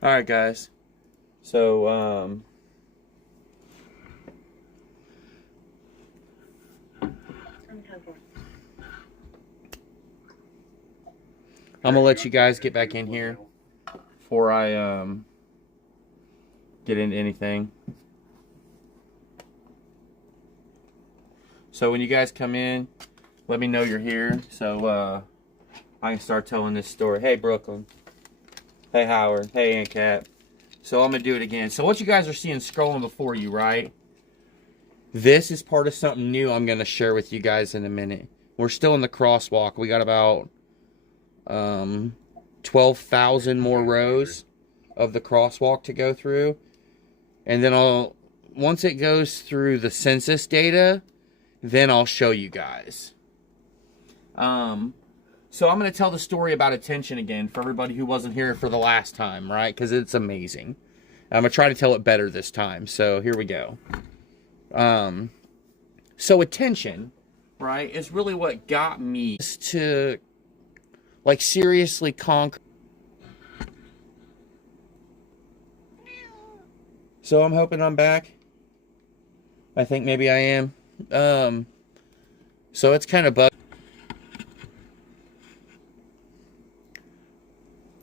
All right, guys. So, I'm gonna let you guys get back in here before I get into anything. So when you guys come in, let me know you're here so I can start telling this story. Hey, Brooklyn. Hey, Howard. Hey, Aunt Cat. So I'm gonna do it again. So what you guys are seeing scrolling before you, right? This is part of something new I'm gonna share with you guys in a minute. We're still in the crosswalk. We got about 12,000 more rows of the crosswalk to go through. And then once it goes through the census data, then I'll show you guys. So I'm going to tell the story about attention again for everybody who wasn't here for the last time, right? Because it's amazing. I'm going to try to tell it better this time. So here we go. So attention, right, is really what got me to, like, seriously conquer. So I'm hoping I'm back. I think maybe I am. So it's kind of bug.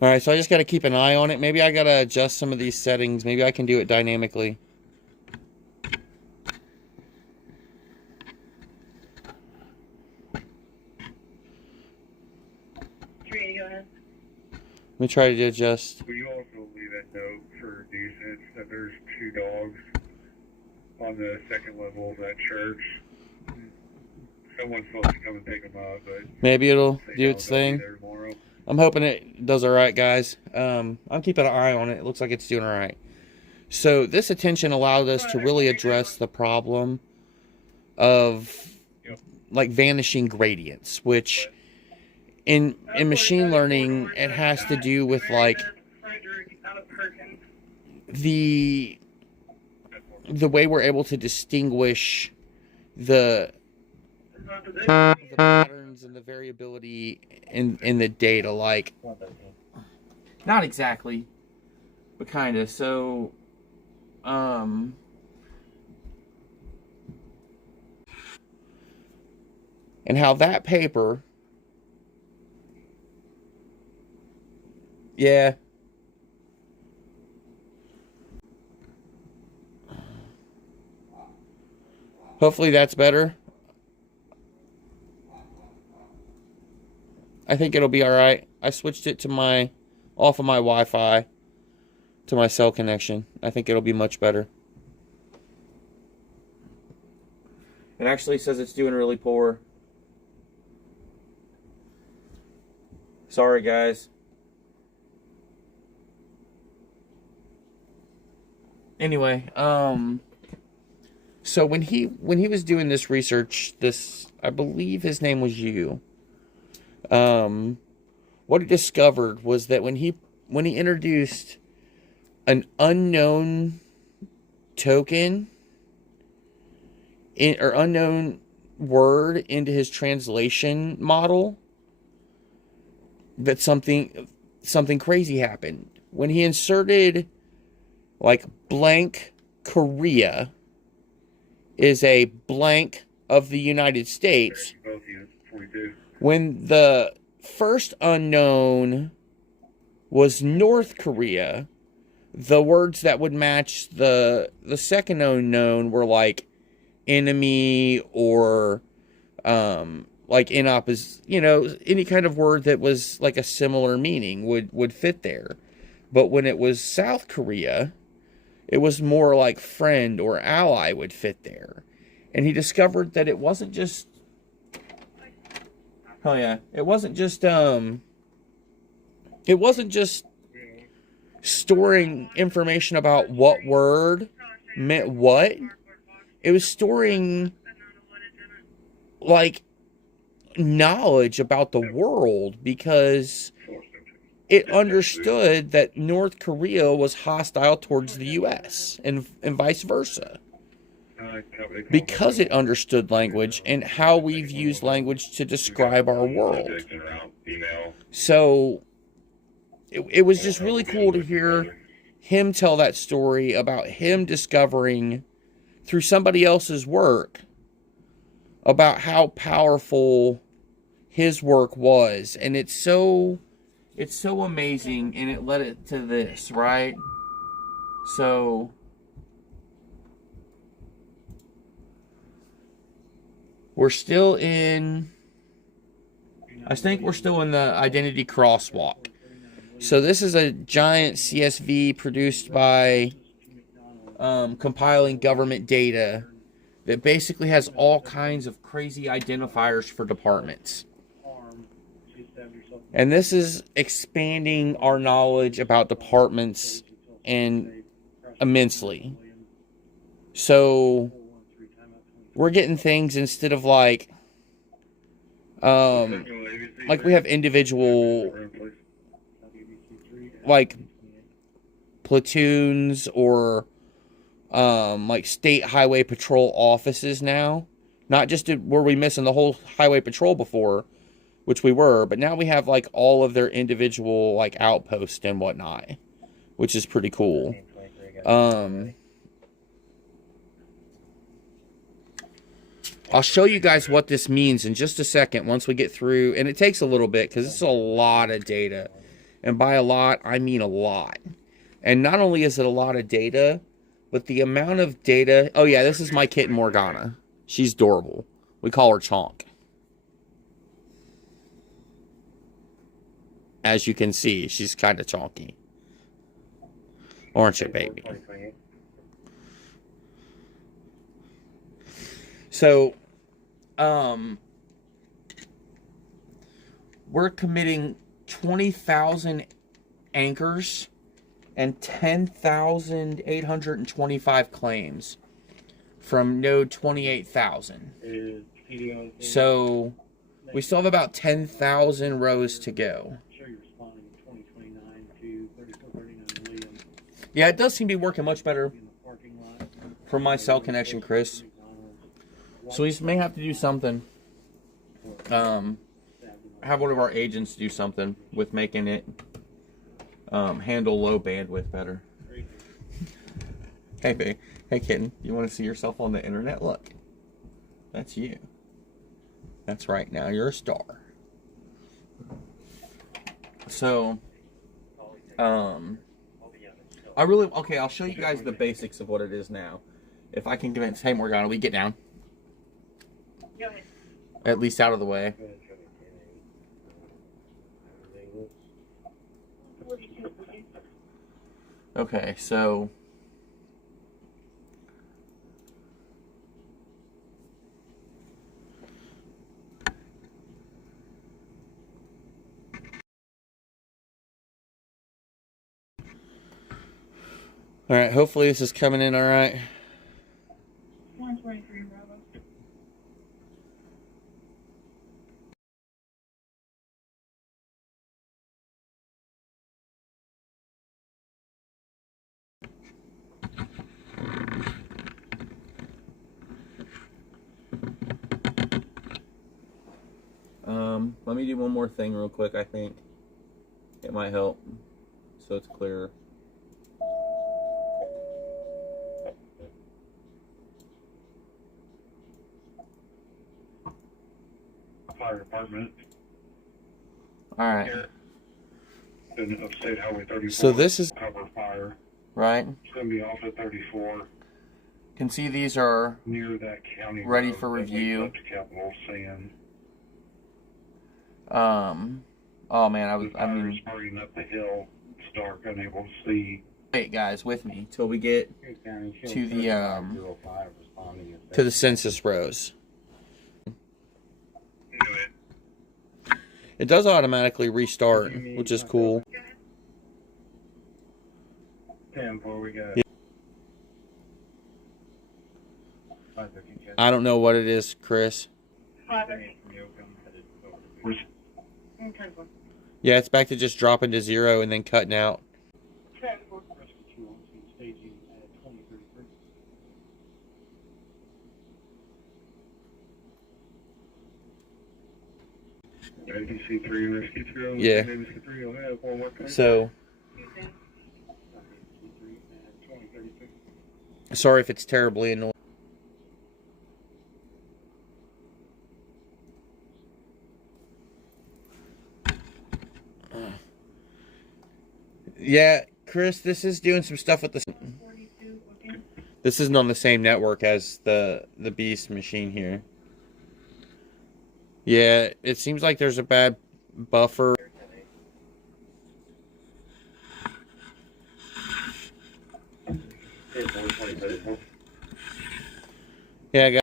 Alright, so I just got to keep an eye on it. Maybe I got to adjust some of these settings. Maybe I can do it dynamically. Let me try to adjust. Will you also leave a note for nuisance that there's 2 dogs on the second level of that church? Someone's supposed to come and pick them up, but maybe it'll do its thing. I'm hoping it does alright, guys. I'm keeping an eye on it. It looks like it's doing alright. So this attention allowed us to really address the problem of like vanishing gradients, which in machine learning, it has to do with like the way we're able to distinguish the patterns and the variability in the data. Like, not exactly, but kind of. So and how that paper, yeah, hopefully that's better. I think it'll be alright. I switched it to off of my Wi-Fi to my cell connection. I think it'll be much better. It actually says it's doing really poor. Sorry, guys. Anyway, so when he was doing this research, I believe his name was Yu. What he discovered was that when he introduced an unknown token or unknown word into his translation model, that something crazy happened. When he inserted like blank Korea is a blank of the United States, when the first unknown was North Korea, the words that would match the second unknown were like enemy or like in opposite, any kind of word that was like a similar meaning would fit there. But when it was South Korea, it was more like friend or ally would fit there. And he discovered that it wasn't just, it wasn't just storing information about what word meant what. It was storing like knowledge about the world, because it understood that North Korea was hostile towards the U.S. and vice versa. Because it understood language and how we've used language to describe our world. So it was just really cool to hear him tell that story about him discovering through somebody else's work about how powerful his work was. And it's so amazing, and it led it to this, right? So we're still in, I think we're still in the identity crosswalk. So this is a giant CSV produced by compiling government data that basically has all kinds of crazy identifiers for departments. And this is expanding our knowledge about departments and immensely. So we're getting things instead of like we have individual like platoons or like state highway patrol offices now. Not just were we missing the whole highway patrol before, which we were, but now we have like all of their individual like outposts and whatnot, which is pretty cool. I'll show you guys what this means in just a second once we get through, and it takes a little bit because it's a lot of data, and by a lot I mean a lot. And not only is it a lot of data, but the amount of data. Oh yeah, this is my kitten Morgana. She's adorable. We call her Chonk. As you can see, she's kind of chonky. Aren't you, baby? So, we're committing 20,000 anchors and 10,825 claims from node 28,000. So, we still have about 10,000 rows to go. Yeah, it does seem to be working much better for my cell connection, Chris. So we may have to do something. Have one of our agents do something with making it handle low bandwidth better. Hey, babe. Hey, kitten. You want to see yourself on the internet? Look. That's you. That's right. Now you're a star. So, I'll show you guys the basics of what it is now. If I can convince, hey, Morgana, we get down. At least out of the way. Okay, so all right, hopefully this is coming in all right. 123 Bravo. Let me do one more thing real quick. I think it might help so it's clearer. Fire department. All right. In Upstate Highway 34. So this is cover fire. right. It's going to be off at 34. Can see these are Near that county. ready road for that leads review. up to Capitol Sand. Oh man, The I fire is mean, spreading up the hill. It's dark, unable to see. wait guys, with me till we get to the census rows. It does automatically restart, which is cool. 10-4, we got. Yeah. I don't know what it is, Chris. 530. Where's Yeah, it's back to just dropping to 0 and then cutting out. 10-4. ABC 3 Rescue 2? Yeah. ABC 3 will have one more. So Sorry if it's terribly annoying. Yeah, Chris, this is doing some stuff with the. This isn't on the same network as the Beast machine here. Yeah, it seems like there's a bad buffer. Yeah, I got